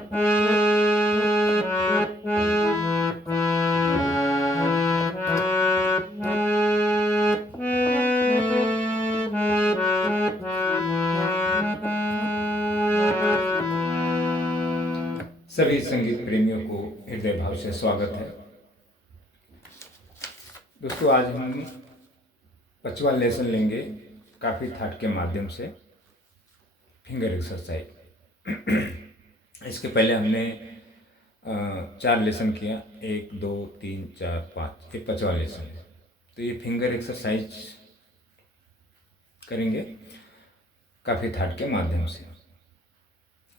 सभी संगीत प्रेमियों को हृदय भाव से स्वागत है। दोस्तों, आज हम 5वां लेसन लेंगे काफ़ी थाट के माध्यम से फिंगर एक्सरसाइज। इसके पहले हमने 4 लेसन किया, 1 2 3 4 5, ये 5वां लेसन है। तो ये फिंगर एक्सरसाइज करेंगे काफ़ी थाट के माध्यम से।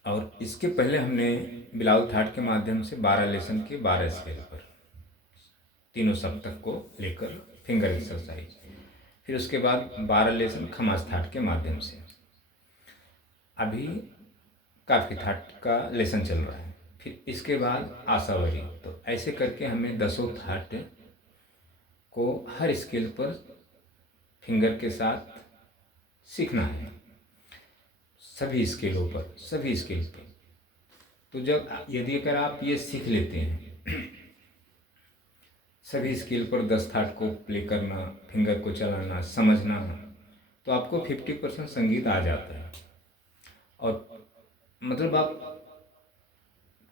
और इसके पहले हमने बिलाउल थाट के माध्यम से 12 लेसन किए, 12 स्केल पर, तीनों सप्तक को लेकर फिंगर एक्सरसाइज। फिर उसके बाद 12 लेसन खमास थाट के माध्यम से। अभी काफ़ी थाट का लेसन चल रहा है। फिर इसके बाद आशावरी। तो ऐसे करके हमें 10 थाट को हर स्केल पर फिंगर के साथ सीखना है, सभी स्केलों पर, सभी स्केल पर। तो यदि अगर आप ये सीख लेते हैं, सभी स्केल पर 10 थाट को प्ले करना, फिंगर को चलाना, समझना, तो आपको 50% संगीत आ जाता है। और मतलब आप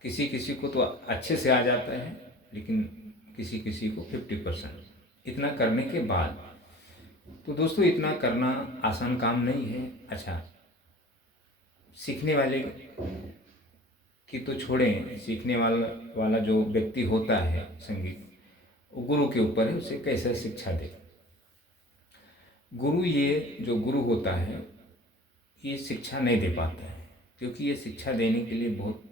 किसी किसी को तो अच्छे से आ जाता है, लेकिन किसी किसी को 50%। इतना करने के बाद, तो दोस्तों इतना करना आसान काम नहीं है। अच्छा, सीखने वाले की तो छोड़ें, सीखने वाला जो व्यक्ति होता है संगीत, वो गुरु के ऊपर है, उसे कैसे शिक्षा दे। गुरु, ये जो गुरु होता है, ये शिक्षा नहीं दे पाता है, क्योंकि ये शिक्षा देने के लिए बहुत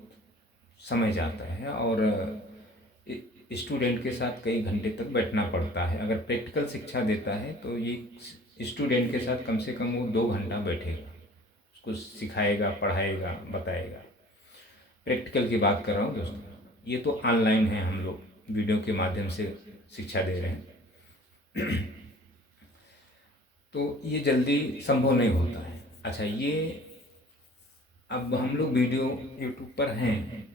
समय जाता है और स्टूडेंट के साथ कई घंटे तक बैठना पड़ता है। अगर प्रैक्टिकल शिक्षा देता है तो ये स्टूडेंट के साथ कम से कम वो 2 घंटा बैठेगा, उसको सिखाएगा, पढ़ाएगा, बताएगा। प्रैक्टिकल की बात कर रहा हूँ दोस्तों। ये तो ऑनलाइन है, हम लोग वीडियो के माध्यम से शिक्षा दे रहे हैं। तो ये जल्दी संभव नहीं होता है। अच्छा, ये अब हम लोग वीडियो यूट्यूब पर हैं,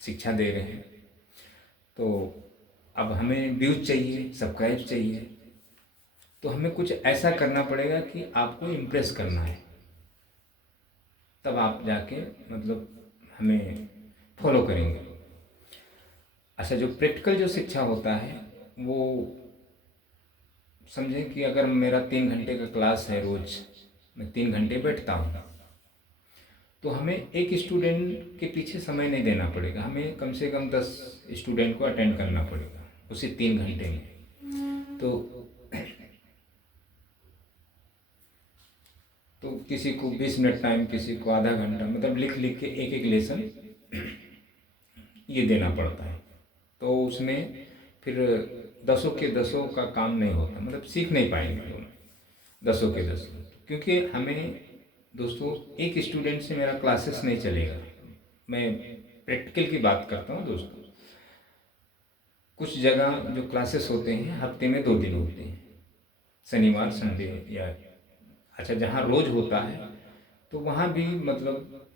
शिक्षा दे रहे हैं, तो अब हमें व्यूज चाहिए, सब्सक्राइब चाहिए, तो हमें कुछ ऐसा करना पड़ेगा कि आपको इम्प्रेस करना है, तब आप जाके मतलब हमें फॉलो करेंगे। अच्छा, जो प्रैक्टिकल जो शिक्षा होता है, वो समझें कि अगर मेरा 3 घंटे का क्लास है, रोज मैं 3 घंटे बैठता हूँ, तो हमें एक स्टूडेंट के पीछे समय नहीं देना पड़ेगा, हमें कम से कम 10 स्टूडेंट को अटेंड करना पड़ेगा उसी 3 घंटे में। तो किसी को 20 मिनट टाइम, किसी को आधा घंटा, मतलब लिख लिख के एक एक लेसन ये देना पड़ता है। तो उसमें फिर 10 के 10 का काम नहीं होता, मतलब सीख नहीं पाएंगे दोनों 10 के 10, क्योंकि हमें दोस्तों एक स्टूडेंट से मेरा क्लासेस नहीं चलेगा। मैं प्रैक्टिकल की बात करता हूँ दोस्तों। कुछ जगह जो क्लासेस होते हैं हफ्ते में 2 दिन होते हैं, शनिवार संडे, या अच्छा जहाँ रोज होता है तो वहाँ भी मतलब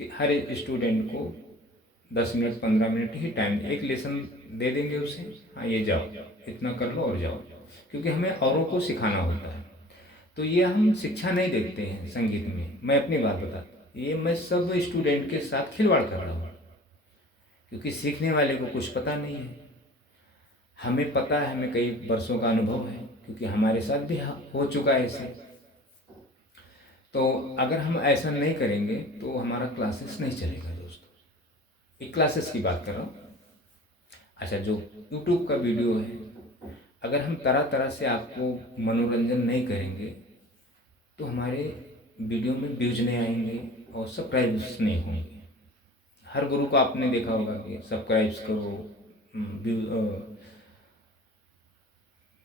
कि हर एक स्टूडेंट को 10 मिनट 15 मिनट ही टाइम, एक लेसन दे देंगे उसे, हाँ ये जाओ, इतना कर लो और जाओ, क्योंकि हमें औरों को सिखाना होता है। तो ये हम शिक्षा नहीं देखते हैं संगीत में। मैं अपनी बात बताता हूँ, ये मैं सब स्टूडेंट के साथ खिलवाड़ कर रहा हूँ, क्योंकि सीखने वाले को कुछ पता नहीं है। हमें पता है, हमें कई वर्षों का अनुभव है, क्योंकि हमारे साथ भी हो चुका है ऐसे। तो अगर हम ऐसा नहीं करेंगे तो हमारा क्लासेस नहीं चलेगा दोस्तों। एक क्लासेस की बात कर रहा हूँ। अच्छा, जो यूट्यूब का वीडियो है, अगर हम तरह तरह से आपको मनोरंजन नहीं करेंगे तो हमारे वीडियो में व्यूज नहीं आएंगे और सब्सक्राइब्स नहीं होंगे। हर गुरु को आपने देखा होगा कि सब्सक्राइब्स करो,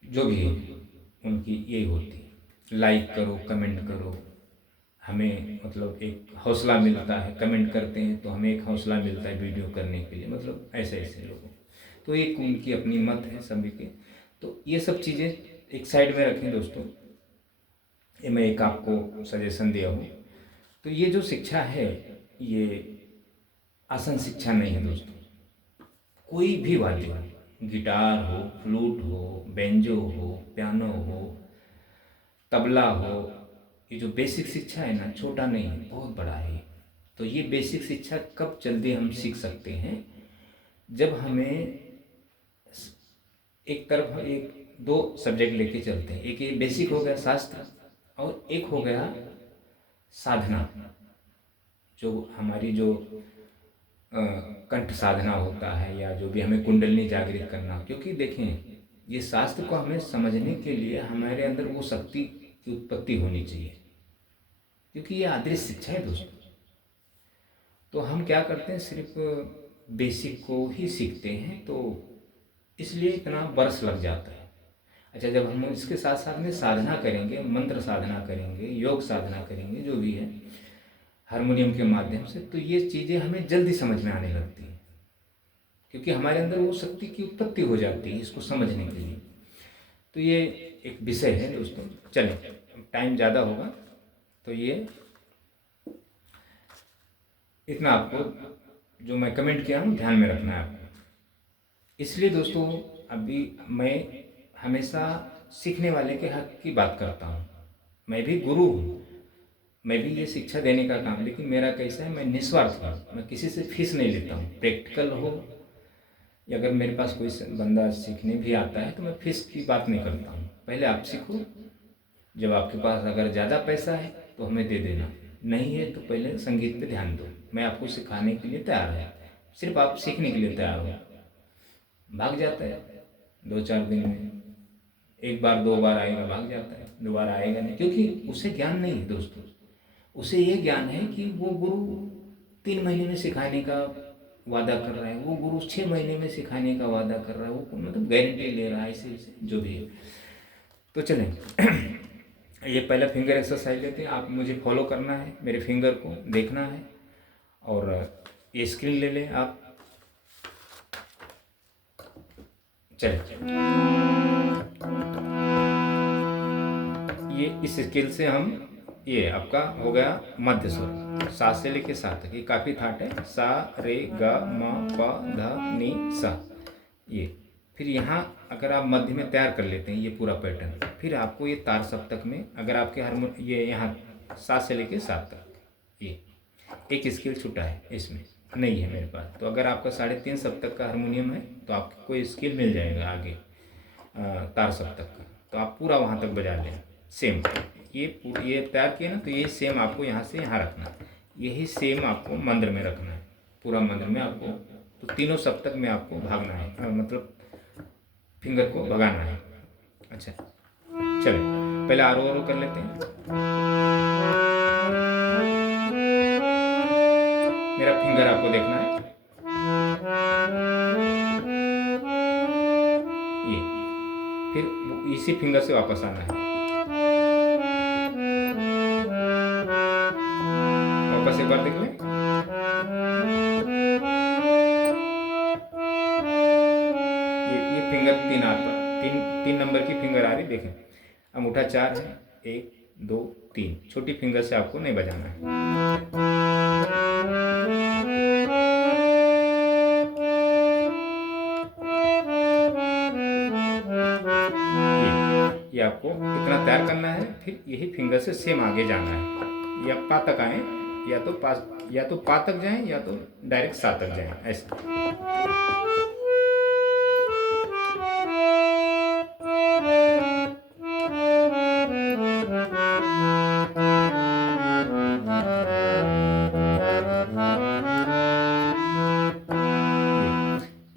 जो भी है उनकी यही होती है, लाइक करो, कमेंट करो। हमें मतलब एक हौसला मिलता है, कमेंट करते हैं तो हमें एक हौसला मिलता है वीडियो करने के लिए, मतलब ऐसे ऐसे लोगों। तो एक उनकी अपनी मत है सभी के। तो ये सब चीज़ें एक साइड में रखें दोस्तों, ये मैं एक आपको सजेशन दिया हूँ। तो ये जो शिक्षा है, ये आसान शिक्षा नहीं है दोस्तों। कोई भी वाद्य हो, गिटार हो, फ्लूट हो, बेंजो हो, पियानो हो, तबला हो, ये जो बेसिक शिक्षा है ना, छोटा नहीं है, बहुत बड़ा है। तो ये बेसिक शिक्षा कब जल्दी हम सीख सकते हैं, जब हमें एक तरफ एक दो सब्जेक्ट लेके चलते हैं। एक ये बेसिक हो गया शास्त्र, और एक हो गया साधना, जो हमारी जो कंठ साधना होता है, या जो भी हमें कुंडलिनी जागृत करना। क्योंकि देखें, ये शास्त्र को हमें समझने के लिए हमारे अंदर वो शक्ति की उत्पत्ति होनी चाहिए, क्योंकि ये आदर्श शिक्षा है दोस्तों। तो हम क्या करते हैं, सिर्फ बेसिक को ही सीखते हैं, तो इसलिए इतना बरस लग जाता है। अच्छा, जब हम इसके साथ साथ में साधना करेंगे, मंत्र साधना करेंगे, योग साधना करेंगे, जो भी है हारमोनियम के माध्यम से, तो ये चीज़ें हमें जल्दी समझ में आने लगती हैं, क्योंकि हमारे अंदर वो शक्ति की उत्पत्ति हो जाती है इसको समझने के लिए। तो ये एक विषय है दोस्तों। चलें, टाइम ज़्यादा होगा, तो ये इतना आपको जो मैं कमेंट किया हूँ ध्यान में रखना है आपको। इसलिए दोस्तों, अभी मैं हमेशा सीखने वाले के हक की बात करता हूँ। मैं भी गुरु हूँ, मैं भी ये शिक्षा देने का काम, लेकिन मेरा कैसा है, मैं निस्वार्थ हूँ, मैं किसी से फीस नहीं लेता हूँ। प्रैक्टिकल हो, या अगर मेरे पास कोई बंदा सीखने भी आता है, तो मैं फीस की बात नहीं करता हूँ। पहले आप सीखो, जब आपके पास अगर ज़्यादा पैसा है तो हमें दे देना, नहीं है तो पहले संगीत पे ध्यान दो। मैं आपको सिखाने के लिए तैयार है, सिर्फ आप सीखने के लिए तैयार हो। भाग जाता है 2-4 दिन में, एक बार 2 बार आएगा, भाग जाता है, दोबारा आएगा नहीं, क्योंकि उसे ज्ञान नहीं है दोस्तों। उसे ये ज्ञान है कि वो गुरु 3 महीने में सिखाने का वादा कर रहा है, वो गुरु 6 महीने में सिखाने का वादा कर रहा है, वो मतलब गारंटी ले रहा है, ऐसे जो भी है। तो चलें ये पहला फिंगर एक्सरसाइज लेते हैं। आप मुझे फॉलो करना है, मेरे फिंगर को देखना है, और ये स्क्रीन ले लें आप। चलें, ये इस स्केल से हम, ये आपका हो गया मध्य स्वर, सा से लेके सा तक। ये काफ़ी थाट है, सा रे ग म प ध नि सा। ये फिर यहाँ अगर आप मध्य में तैयार कर लेते हैं ये पूरा पैटर्न, फिर आपको ये तार सप्तक में, अगर आपके ये यहाँ सा से लेके सा तक, ये एक स्केल छूटा है, इसमें नहीं है मेरे पास। तो अगर आपका 3.5 सप्तक का हारमोनियम है, तो आपको कोई स्केल मिल जाएगा आगे तार सप्तक का, तो आप पूरा वहाँ तक बजा लें। सेम ये तैयार किए ना, तो ये सेम आपको यहाँ से यहाँ रखना है, यही सेम आपको मंत्र में रखना है, पूरा मंत्र में आपको। तो तीनों सप्तक में आपको भागना है, मतलब फिंगर को भगाना है। अच्छा, चलिए पहले आरो कर लेते हैं। मेरा फिंगर आपको देखना है, ये फिर इसी फिंगर से वापस आना है, वापस एक बार देख लें। ये फिंगर 3 आता, 3 नंबर की फिंगर आ रही, देखें। अंगूठा 4 है, 1 2 3, छोटी फिंगर से आपको नहीं बजाना है। ये आपको इतना तैयार करना है, फिर यही फिंगर से सेम आगे जाना है, या पा तक आए, या तो पा तक जाएं, या तो डायरेक्ट सा तक जाएं, ऐसे।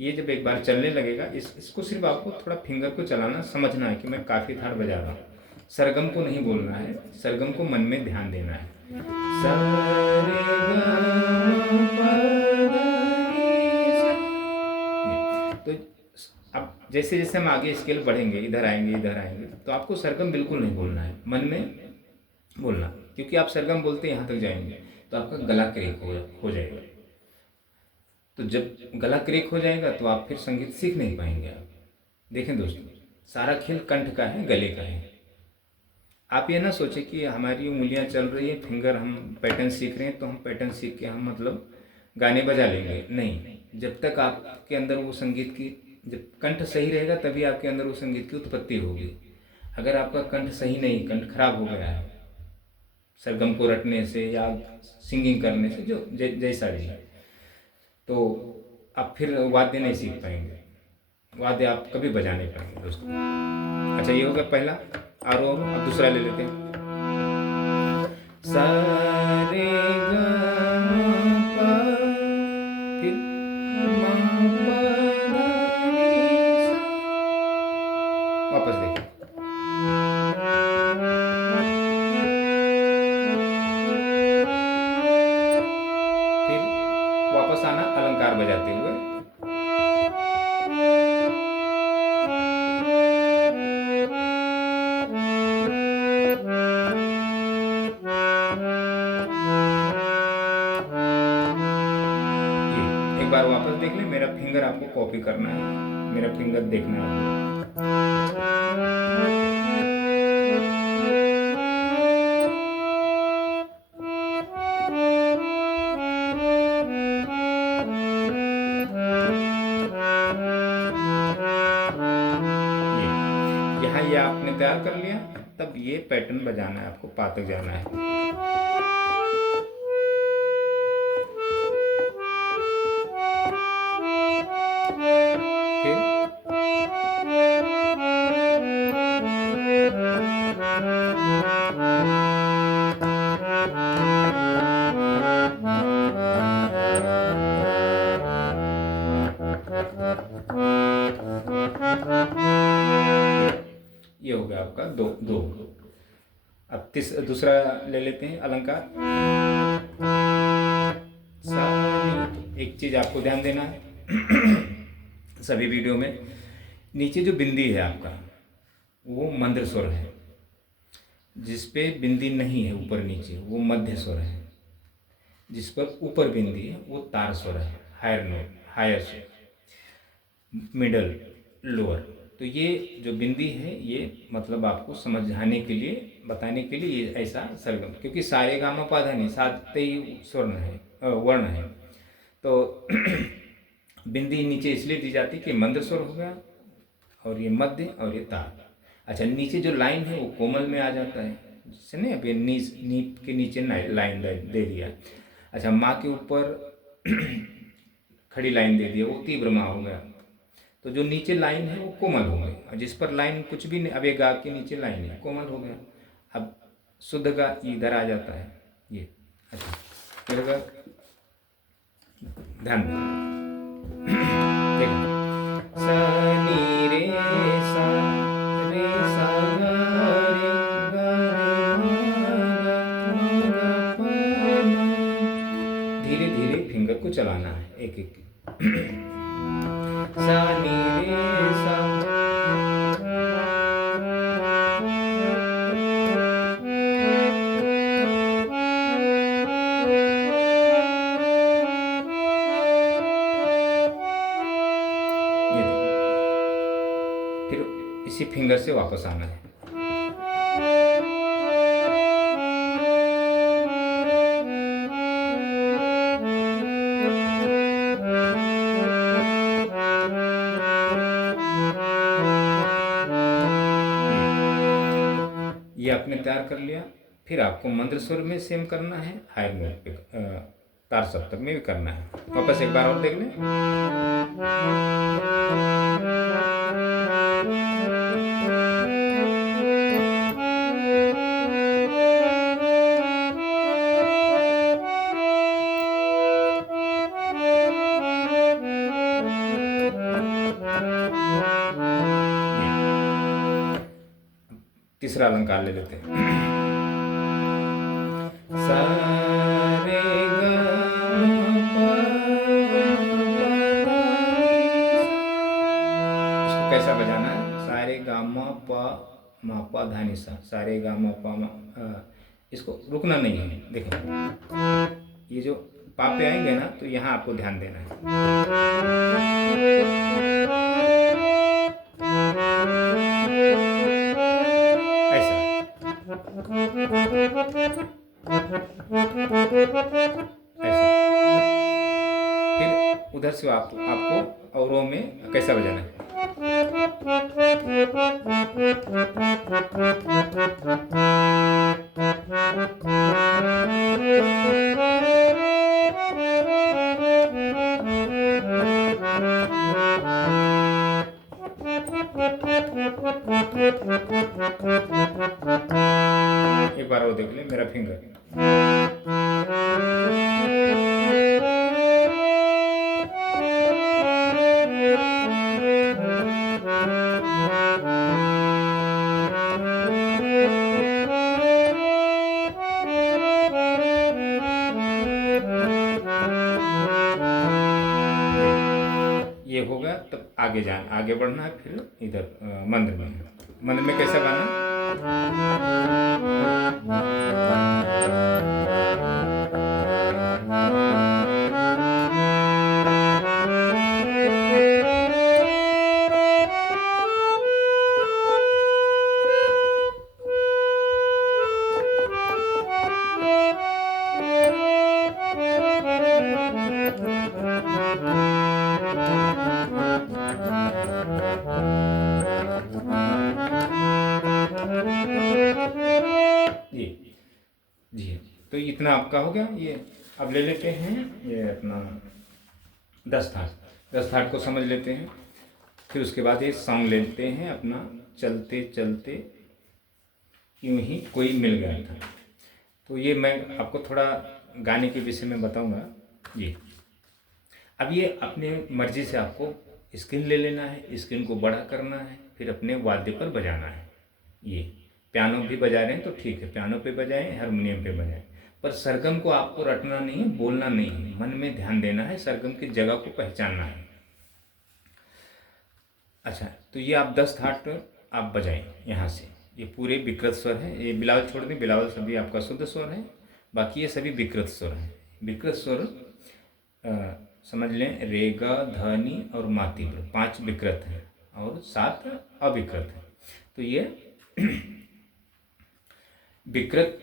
ये जब एक बार चलने लगेगा, इसको सिर्फ आपको थोड़ा फिंगर को चलाना, समझना है कि मैं काफ़ी थाट बजा रहा हूँ। सरगम को नहीं बोलना है, सरगम को मन में ध्यान देना है। तो अब जैसे जैसे हम आगे स्केल बढ़ेंगे, इधर आएंगे, तो आपको सरगम बिल्कुल नहीं बोलना है, मन में बोलना, क्योंकि आप सरगम बोलते यहाँ तक जाएंगे तो आपका गला क्रैक हो जाएगा। तो जब गला क्रैक हो जाएगा तो आप फिर संगीत सीख नहीं पाएंगे। आप देखें दोस्तों, सारा खेल कंठ का है, गले का है। आप ये ना सोचें कि हमारी उंगलियां चल रही है, फिंगर हम पैटर्न सीख रहे हैं, तो हम पैटर्न सीख के हम मतलब गाने बजा लेंगे, नहीं। जब तक आपके अंदर वो संगीत की, जब कंठ सही रहेगा तभी आपके अंदर वो संगीत की उत्पत्ति होगी। अगर आपका कंठ सही नहीं, कंठ खराब हो गया है सरगम को रटने से या सिंगिंग करने से, जो जैसा भी है, तो आप फिर वाद्य नहीं सीख पाएंगे, वाद्य आप कभी बजा नहीं पाएंगे दोस्तों। अच्छा, ये हो गया पहला। और अब दूसरा ले लेते हैं। सा रे ग म प, फिर म प ध नि सा। वापस देखिए। फिर वापस आना अलंकार बजाते हुए। ये एक बार वापस देख लें, मेरा फिंगर आपको कॉपी करना है, मेरा फिंगर देखना है आपको। यहाँ ये आपने तैयार कर लिया, तब ये पैटर्न बजाना है आपको, पातक जाना है। ये हो गया आपका दो दो। अब दूसरा ले लेते हैं अलंकार। एक चीज आपको ध्यान देना है सभी वीडियो में, नीचे जो बिंदी है आपका वो मंद्र स्वर है, जिस पे बिंदी नहीं है ऊपर नीचे वो मध्य स्वर है, जिस पर ऊपर बिंदी है वो तार स्वर है, हायर नोट, हायर स्वर, मिडल, लोअर। तो ये जो बिंदी है ये मतलब आपको समझाने के लिए, बताने के लिए ये ऐसा सरगम, क्योंकि सारे गामा पा धा नि 7 ही स्वर्ण है, वर्ण है। तो बिंदी नीचे इसलिए दी जाती कि मंद्र स्वर हो गया, और ये मध्य और ये तार। अच्छा, नीचे जो लाइन है वो कोमल में आ जाता है, जिससे नहीं अभी नी के नीचे लाइन दे दिया। अच्छा, माँ के ऊपर खड़ी लाइन दे दी, वो तीव्र माँ हो गया, तो जो नीचे लाइन है वो कोमल हो गई, और जिस पर लाइन कुछ भी नहीं, अब ये गा के नीचे लाइन है कोमल हो गया। अब शुद्ध गा इधर आ जाता है ये। अच्छा, फिर ध्यान देखो, सा नी रे सा रे सा ग रे ग रे म ग प म। धीरे धीरे फिंगर को चलाना है एक एक। सा नी रे सा, ये देखो, फिर इसी फिंगर से वापस आना है। ये आपने तैयार कर लिया। फिर आपको मंद्र स्वर में सेम करना है, हायर नोट पे तार सप्तक में भी करना है। वापस एक बार और देख लें। तीसरा अलंकार ले लेते हैं। सा रे ग म प इसको कैसा बजाना है? सा रे गा म प धा नि सा, सा रे गा म प म। इसको रुकना नहीं है, देखो ये जो पा पे आएंगे ना, तो यहाँ आपको ध्यान देना है। ऐसा फिर उधर से आपको औरों में कैसा बजाना है। एक बार और देख ले मेरा फिंगर। ये होगा तब आगे बढ़ना है। फिर इधर मंत्र में कैसा गाना। जी तो इतना आपका हो गया। ये अब ले लेते हैं ये अपना 10 थाट को समझ लेते हैं। फिर उसके बाद ये सॉन्ग लेते हैं अपना, चलते चलते यूं ही कोई मिल गया था। तो ये मैं आपको थोड़ा गाने के विषय में बताऊंगा जी। अब ये अपने मर्जी से आपको स्केल ले लेना है, स्केल को बड़ा करना है, फिर अपने वाद्य पर बजाना है। ये पियानो भी बजा रहे हैं तो ठीक है, पियानो पे बजाएं, हारमोनियम पे बजाएं, पर सरगम को आपको रटना नहीं है, बोलना नहीं है, मन में ध्यान देना है, सरगम की जगह को पहचानना है। अच्छा, तो ये आप 10 थाट आप बजाएं यहाँ से। ये पूरे विकृत स्वर है, ये बिलावल छोड़ दें, बिलावल सभी आपका शुद्ध स्वर है, बाकी ये सभी विकृत स्वर हैं। विकृत स्वर समझ लें, रेगा, धनी और मातीव्र 5 विकृत हैं और 7 अविकृत हैं। तो ये विकृत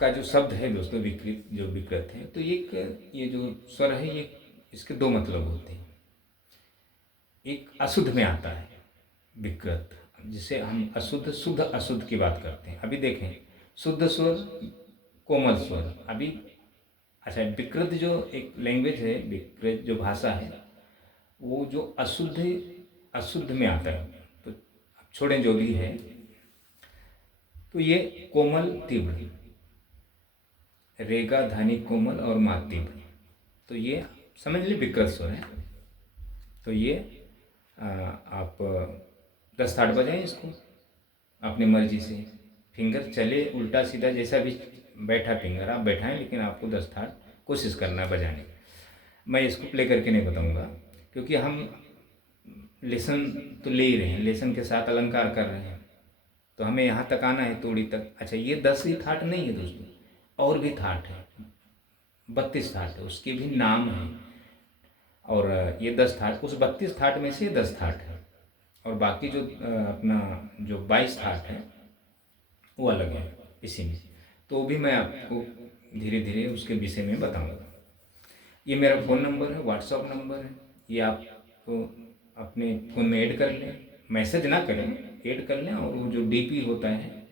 का जो शब्द है दोस्तों, विकृत जो विकृत है, तो ये जो स्वर है ये इसके 2 मतलब होते हैं। एक अशुद्ध में आता है विकृत, जिसे हम अशुद्ध शुद्ध अशुद्ध की बात करते हैं। अभी देखें, शुद्ध स्वर, कोमल स्वर। अभी अच्छा, विकृत जो एक लैंग्वेज है, विकृत जो भाषा है, वो जो अशुद्ध में आता है। तो छोड़ें जो भी है, तो ये कोमल तीव्र, रेगा, धानी, कोमल और मातीव्र, तो ये समझ ली विकृत स्वर है। तो ये आप 10 थाट बजाएं इसको अपनी मर्जी से। फिंगर चले उल्टा सीधा जैसा भी बैठा फिंगर आप बैठाएं, लेकिन आपको 10 थाट कोशिश करना है बजाने की। मैं इसको प्ले करके नहीं बताऊंगा, क्योंकि हम लेसन तो ले ही रहे हैं, लेसन के साथ अलंकार कर रहे हैं, तो हमें यहाँ तक आना है, तोड़ी तक। अच्छा, ये 10 ही थाट नहीं है दोस्तों, और भी थाट है, 32 थाट है, उसके भी नाम हैं। और ये 10 थाट, उस 32 थाट में से 10 थाट है, और बाकी जो अपना जो 22 थाट है वो अलग है इसी में। तो भी मैं आपको धीरे धीरे उसके विषय में बताऊंगा। ये मेरा फ़ोन नंबर है, व्हाट्सअप नंबर है, ये आप अपने फ़ोन में ऐड कर लें, मैसेज ना करें, ऐड कर लें, और वो जो डीपी होता है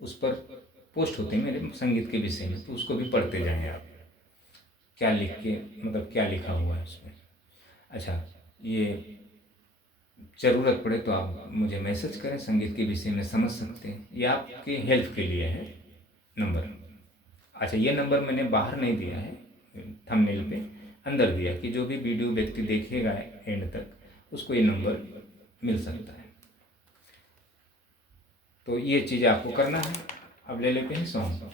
उस पर पोस्ट होते हैं मेरे संगीत के विषय में, तो उसको भी पढ़ते जाएं आप, क्या लिख के, मतलब क्या लिखा हुआ है उसमें। अच्छा, ये ज़रूरत पड़े तो आप मुझे मैसेज करें, संगीत के विषय में समझ सकते हैं, ये आपके हेल्प के लिए है नंबर। अच्छा, ये नंबर मैंने बाहर नहीं दिया है, थंबनेल पे अंदर दिया, कि जो भी वीडियो व्यक्ति देखेगा एंड तक उसको ये नंबर मिल सकता है। तो ये चीज़ आपको करना है। अब ले लेते हैं सॉन्ग।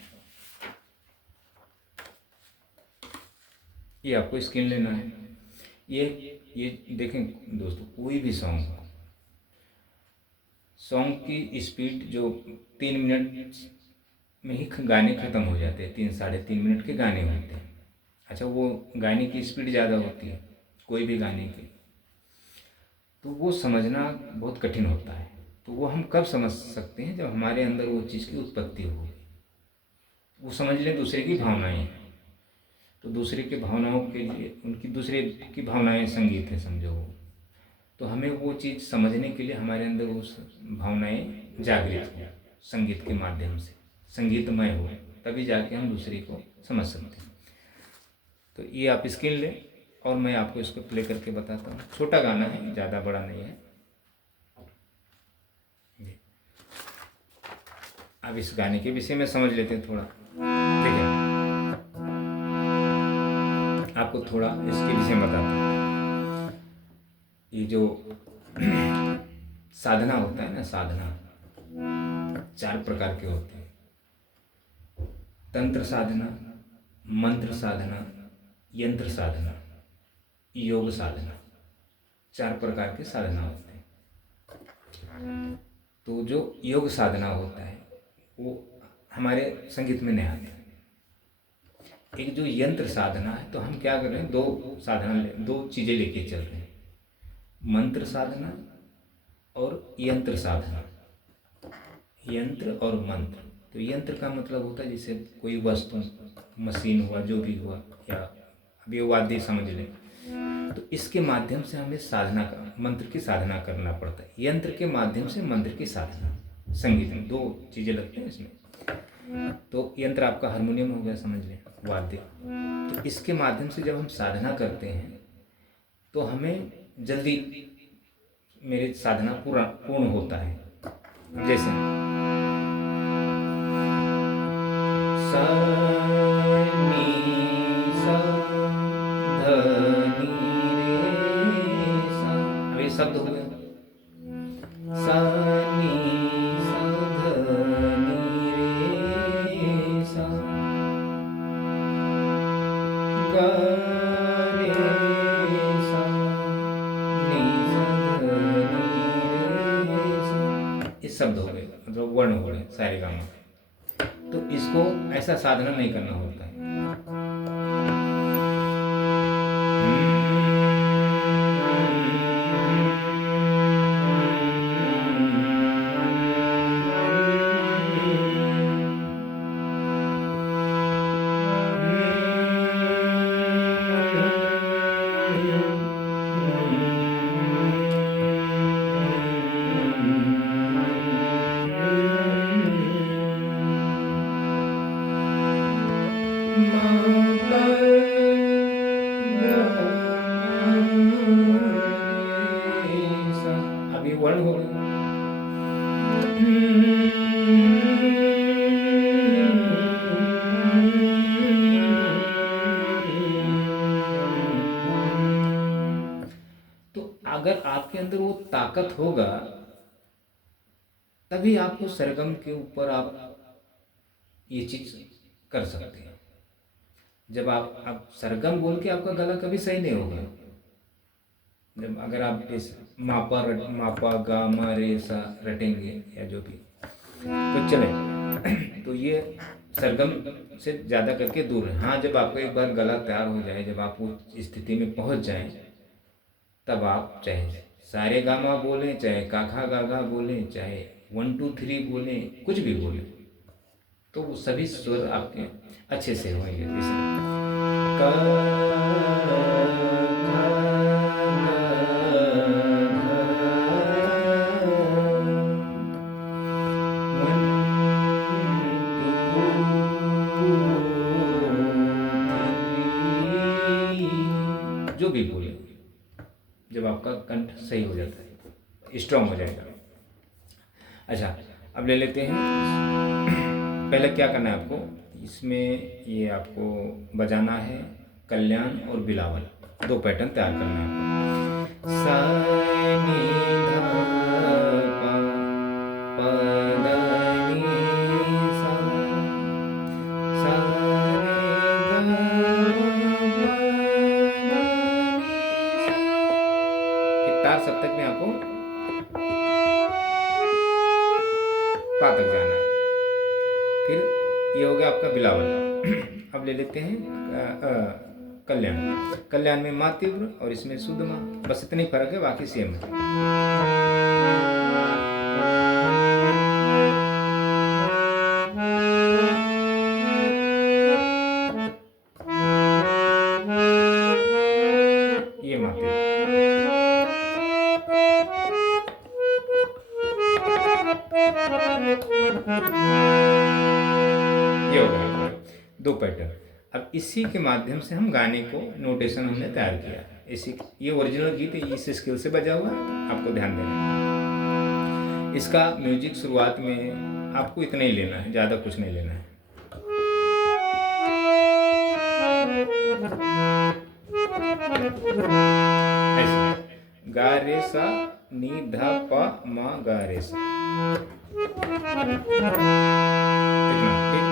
ये आपको स्क्रीन लेना है। ये देखें दोस्तों, कोई भी सॉन्ग की स्पीड जो 3 मिनट में ही गाने ख़त्म हो जाते हैं, 3 साढ़े 3 मिनट के गाने होते हैं। अच्छा, वो गाने की स्पीड ज़्यादा होती है कोई भी गाने की, तो वो समझना बहुत कठिन होता है। तो वो हम कब समझ सकते हैं, जब हमारे अंदर वो चीज़ की उत्पत्ति होगी। वो समझ लें दूसरे की भावनाएं हैं। तो दूसरे की भावनाओं के लिए, उनकी दूसरे की भावनाएं संगीत है समझो वो, तो हमें वो चीज़ समझने के लिए हमारे अंदर उस भावनाएं जागृत हो संगीत के माध्यम से, संगीतमय हो, तभी जाके हम दूसरे को समझ सकते हैं। तो ये आप स्क्रीन लें और मैं आपको इसको प्ले करके बताता हूँ। छोटा गाना है, ज़्यादा बड़ा नहीं है। अब इस गाने के विषय में समझ लेते हैं थोड़ा। देखिए, आपको थोड़ा इसके विषय में बताता हूँ। ये जो साधना होता है ना, साधना 4 प्रकार के होते हैं। तंत्र साधना, मंत्र साधना, यंत्र साधना, योग साधना, 4 प्रकार के साधना होते हैं। तो जो योग साधना होता है वो हमारे संगीत में नहीं आता है। एक जो यंत्र साधना है, तो हम क्या कर रहे हैं, 2 चीज़ें लेके चल रहे हैं, मंत्र साधना और यंत्र साधना। यंत्र और मंत्र, तो यंत्र का मतलब होता है जैसे कोई वस्तु, मशीन हुआ, जो भी हुआ, या अभी वाद्य समझ लें, तो इसके माध्यम से हमें साधना का, मंत्र की साधना करना पड़ता है। यंत्र के माध्यम से मंत्र की साधना, संगीत में 2 चीज़ें लगते हैं इसमें। तो यंत्र आपका हारमोनियम हो गया समझ लें, वाद्य। तो इसके माध्यम से जब हम साधना करते हैं तो हमें जल्दी मेरी साधना पूर्ण होता है। जैसे सा नी सा ध नी रे सा, अब ये शब्द हो गया, सा नी सा ध नी रे सा, गा रे सा, नी सा ध नी रे सा, ये शब्द हो गए, मतलब वर्ण हो गए सारे गामा। तो इसको ऐसा साधना नहीं करना होता है। अभी वर्ण हो गया, तो अगर आपके अंदर वो ताकत होगा तभी आपको सरगम के ऊपर आप ये चीज कर सकते हैं। जब आप सरगम बोल के आपका गला कभी सही नहीं होगा। जब अगर आप इस मापा गा मा रे सा रटेंगे या जो भी, तो चले तो ये सरगम से ज़्यादा करके दूर है। हाँ, जब आपका एक बार गला तैयार हो जाए, जब आप उस स्थिति में पहुंच जाएं, तब आप चाहे सारे गामा बोलें, चाहे काखा गागा बोलें, चाहे 1 2 3 बोलें, कुछ भी बोलें, तो वो सभी स्वर आपके अच्छे से होंगे। जैसे जो भी बोले, जब आपका कंठ सही हो जाता है, स्ट्रांग हो जाएगा। अच्छा, अब ले लेते हैं। पहले क्या करना है आपको, इसमें ये आपको बजाना है कल्याण और बिलावल, 2 पैटर्न तैयार करना है आपको। सा नी धा पा पा दा नी सा, सा रे गा पा दा नी सा। तार सप्तक में आपको पा तक जाना है। फिर ये हो गया आपका बिलावल। अब ले लेते हैं कल्याण। कल्याण में मा तीव्र और इसमें शुद्ध मा, बस इतनी फर्क है, बाकी सेम है। दो पैटर्न। अब इसी के माध्यम से हम गाने को नोटेशन हमने तैयार किया। इसी ये ओरिजिनल गीत इस स्केल से बजा हुआ है, आपको ध्यान देना है। इसका म्यूजिक शुरुआत में आपको इतना ही लेना है, ज़्यादा कुछ नहीं लेना है। ऐसे गा रे सा नी धा पा मा गा रे सा, इतना ठीक।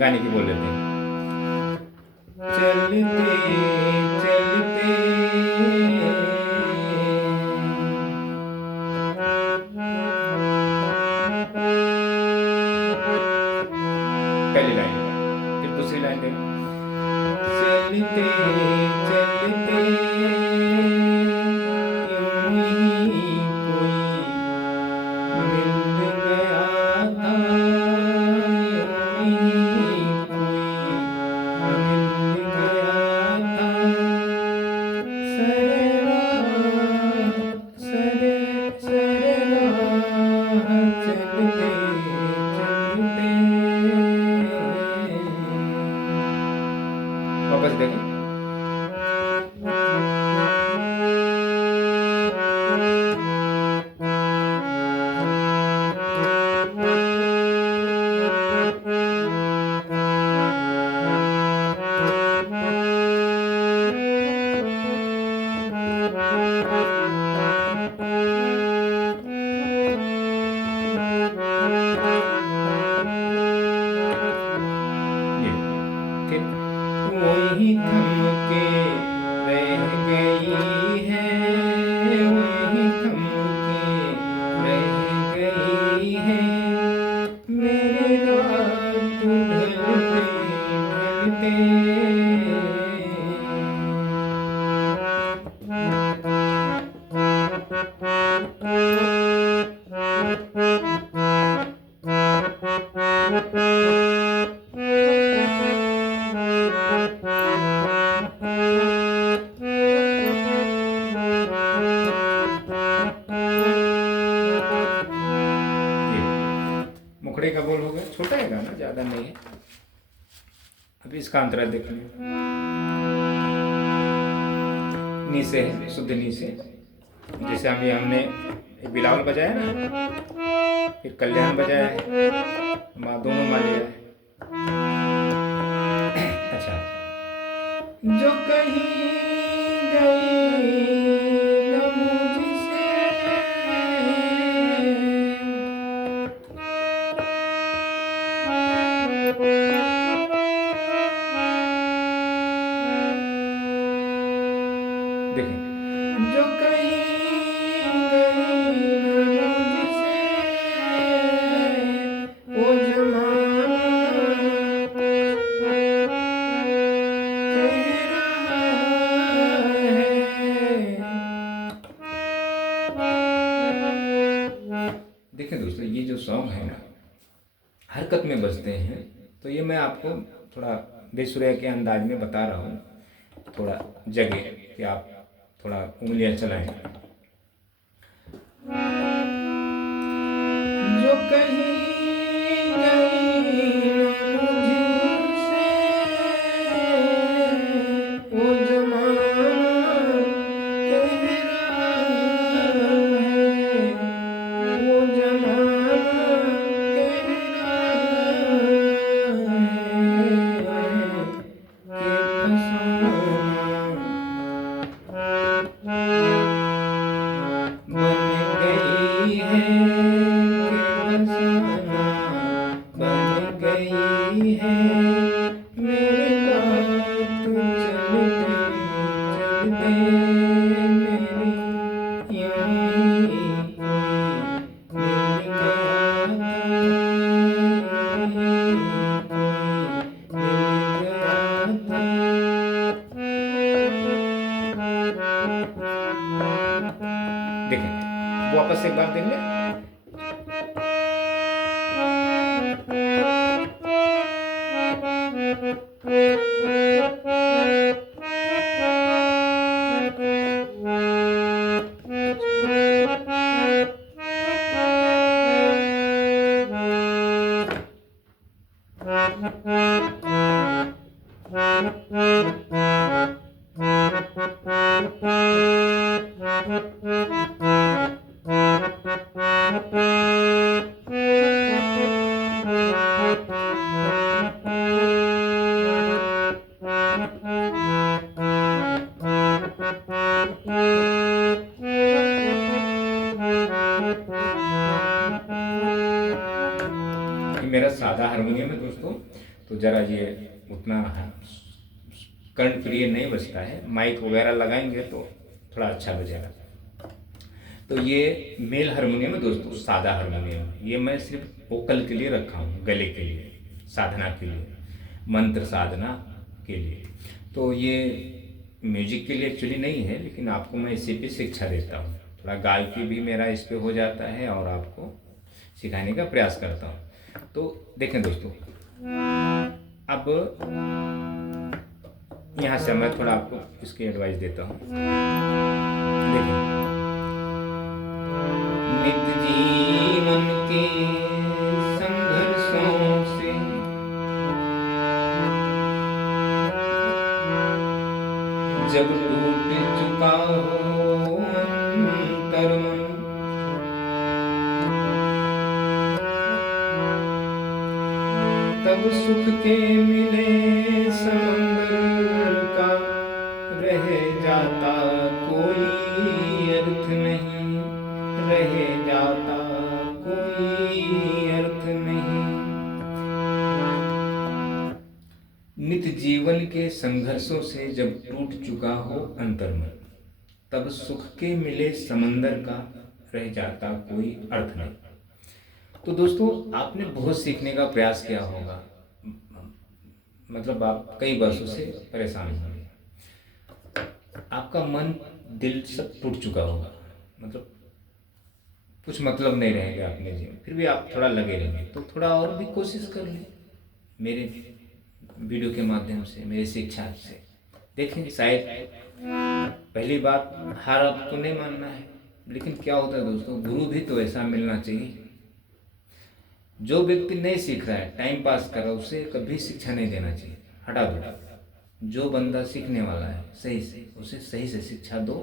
गाने की बोल लेते हैं। चलते चलते पहली लाइन, फिर दूसरी लाइन देंगे। चलते चलते यूं ही कोई मिल गया था, यूं ही कोई मिल गया था। सरे सरे चलते चलते। वापस देखें। वही थम के रह गई है, वही थम के रह गई है, मेरे रात ढलते मुखड़े का बोल हो गया। छोटा है गाना, ज़्यादा नहीं है। अभी इसका अंतरा देख लें। नी से है, शुद्ध नी से। जैसे अभी हमने बिलावल बजाया ना, फिर कल्याण बजाया है, माँ दोनों माँ लिया है। अच्छा, जो कहीं गई न मुझसे, देखें, जो कहीं गई न मुझसे, वो जमाना कह रहा है। देखें दोस्तों, ये जो सॉन्ग है ना, हरकत में बजते हैं, तो ये मैं आपको थोड़ा बेसुरे के अंदाज में बता रहा हूँ, थोड़ा जगह कि आप थोड़ा उंगलियां चलाएं। जो कहीं गई मुझसे, वो जमाना कह रहा है, वो जमाना कह रहा है कि फसाना बन गई है, बन गई है, मेरे बात चलते चलते, मेरी यूं ही कोई मिल गया था, यूं ही कोई मिल गया था। देखें, वापस एक बार देख लें। मेरा सादा हारमोनियम है दोस्तों, तो ज़रा ये उतना कर्ण प्रिय नहीं बजता है। माइक वगैरह लगाएंगे तो थोड़ा अच्छा बजेगा। तो ये मेल हारमोनियम है दोस्तों, सादा हारमोनियम है। ये मैं सिर्फ वोकल के लिए रखा हूँ, गले के लिए, साधना के लिए, मंत्र साधना के लिए। तो ये म्यूजिक के लिए एक्चुअली नहीं है, लेकिन आपको मैं इसी पे शिक्षा देता हूँ। थोड़ा गायकी भी मेरा इस पे हो जाता है और आपको सिखाने का प्रयास करता हूँ। तो देखें दोस्तों, अब यहाँ से मैं थोड़ा आपको इसकी एडवाइस देता हूँ। देखिए, नित जीवन के संघर्षों से जब टूट चुका हो अंतर्मन, तब सुख के मिले समंदर का रह जाता कोई अर्थ नहीं, रह जाता कोई अर्थ नहीं। नित जीवन के संघर्षों से जब टूट चुका हो अंतर्मन, तब सुख के मिले समंदर का रह जाता कोई अर्थ नहीं। तो दोस्तों, आपने बहुत सीखने का प्रयास किया होगा, मतलब आप कई वर्षों से परेशान होंगे, आपका मन दिल सब टूट चुका होगा, मतलब कुछ मतलब नहीं रहेगा अपने जीवन, फिर भी आप थोड़ा लगे रहेंगे। तो थोड़ा और भी कोशिश कर लें मेरे वीडियो के माध्यम से, मेरी शिक्षा से। देखेंगे शायद, पहली बात, हार आपको नहीं मानना है, लेकिन क्या होता है दोस्तों, गुरु भी तो ऐसा मिलना चाहिए। जो व्यक्ति नहीं सीख रहा है, टाइम पास कर रहा है, उसे कभी शिक्षा नहीं देना चाहिए, हटा दो। जो बंदा सीखने वाला है सही से, उसे सही से शिक्षा दो।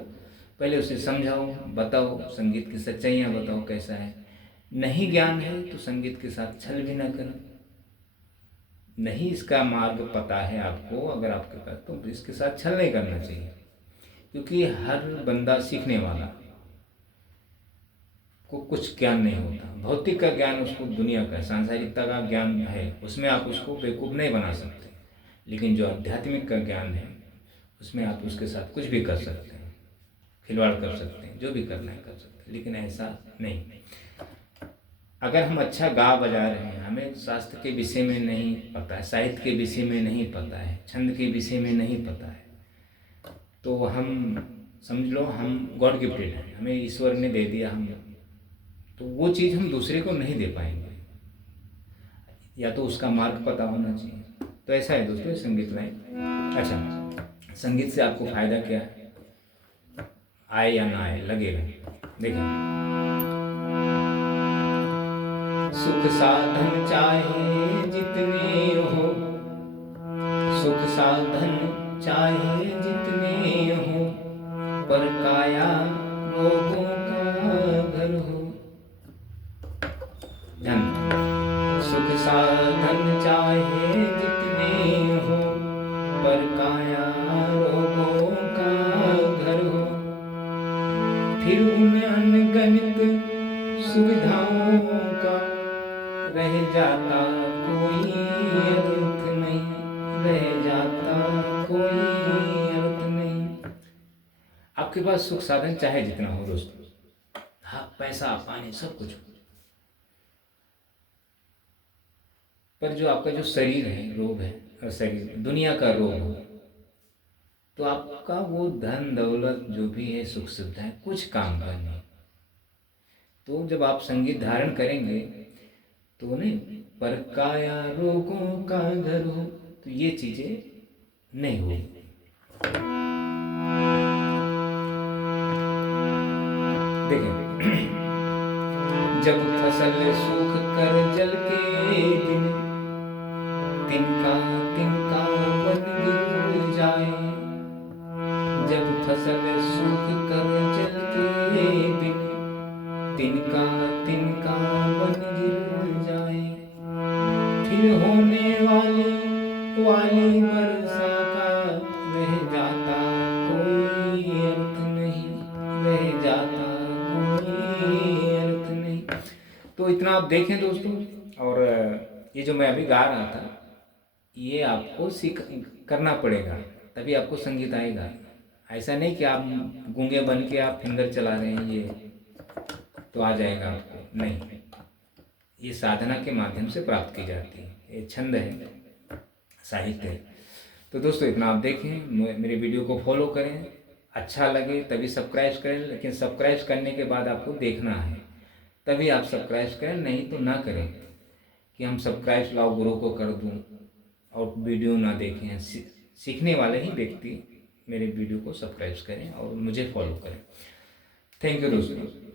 पहले उसे समझाओ, बताओ, संगीत की सच्चाइयाँ बताओ कैसा है। नहीं ज्ञान है तो संगीत के साथ छल भी ना करो। नहीं इसका मार्ग पता है आपको, अगर आपके पास, तो इसके साथ छल नहीं करना चाहिए, क्योंकि हर बंदा सीखने वाला को कुछ ज्ञान नहीं होता। भौतिक का ज्ञान उसको, दुनिया का सांसारिकता का ज्ञान है, उसमें आप उसको बेवकूफ़ नहीं बना सकते। लेकिन जो आध्यात्मिक का ज्ञान है, उसमें आप उसके साथ कुछ भी कर सकते हैं, खिलवाड़ कर सकते हैं, जो भी करना है कर सकते हैं। लेकिन ऐसा नहीं, अगर हम अच्छा गा बजा रहे हैं, हमें शास्त्र के विषय में नहीं पता है, साहित्य के विषय में नहीं पता है, छंद के विषय में नहीं पता है, तो हम समझ लो हम गॉड गिफ्टेड हैं, हमें ईश्वर ने दे दिया, हम, तो वो चीज़ हम दूसरे को नहीं दे पाएंगे, या तो उसका मार्ग पता होना चाहिए। तो ऐसा है दोस्तों संगीत लाइन। अच्छा, संगीत से आपको फायदा क्या है, आए या ना आए, लगे रहे। देखिए, सुख साधन चाहे जितने हो, सुख साधन चाहे जितने हो, पर काया रोगों का घर हो। ध्यान, सुख साधन चाहे जितने हो, पर काया रोगों का घर हो। फिर उन अनगणित सुविधाओं का रह जाता कोई अर्थ नहीं, रह जाता कोई अर्थ नहीं। आपके पास सुख साधन चाहे जितना हो दोस्तों, हाँ, पैसा, पानी, सब कुछ, पर जो आपका जो शरीर है, रोग है, और शरीर दुनिया का रोग हो, तो आपका वो धन दौलत जो भी है, सुख सुविधाएं, कुछ काम का नहीं। तो जब आप संगीत धारण करेंगे तो नहीं, पर काया रोगों का घर हो, तो तो ये चीज़ें नहीं होगी। देखें, जब फसल सूख कर जल के दिन, तिनका तिनका वन गिर जाए। जब फसल सूख कर जल के दिन, तिनका तिनका वन गिर जाए। फिर होने वाली वर्षा का रह जाता कोई अर्थ नहीं, रह जाता कोई अर्थ नहीं। तो इतना आप देखें दोस्तों। और ये जो मैं अभी गा रहा था, ये आपको सीख करना पड़ेगा, तभी आपको संगीत आएगा। ऐसा नहीं कि आप गूंगे बन के आप फिंगर चला रहे हैं ये तो आ जाएगा आपको, नहीं। ये साधना के माध्यम से प्राप्त की जाती है, ये छंद है, साहित्य है। तो दोस्तों इतना आप देखें, मेरे वीडियो को फॉलो करें, अच्छा लगे तभी सब्सक्राइब करें, लेकिन सब्सक्राइब करने के बाद आपको देखना है, तभी आप सब्सक्राइब करें, नहीं तो ना करें कि हम सब्सक्राइब लाओ गुरु को कर दूं और वीडियो ना देखें। सीखने वाले ही व्यक्ति मेरे वीडियो को सब्सक्राइब करें और मुझे फॉलो करें। थैंक यू दोस्तों।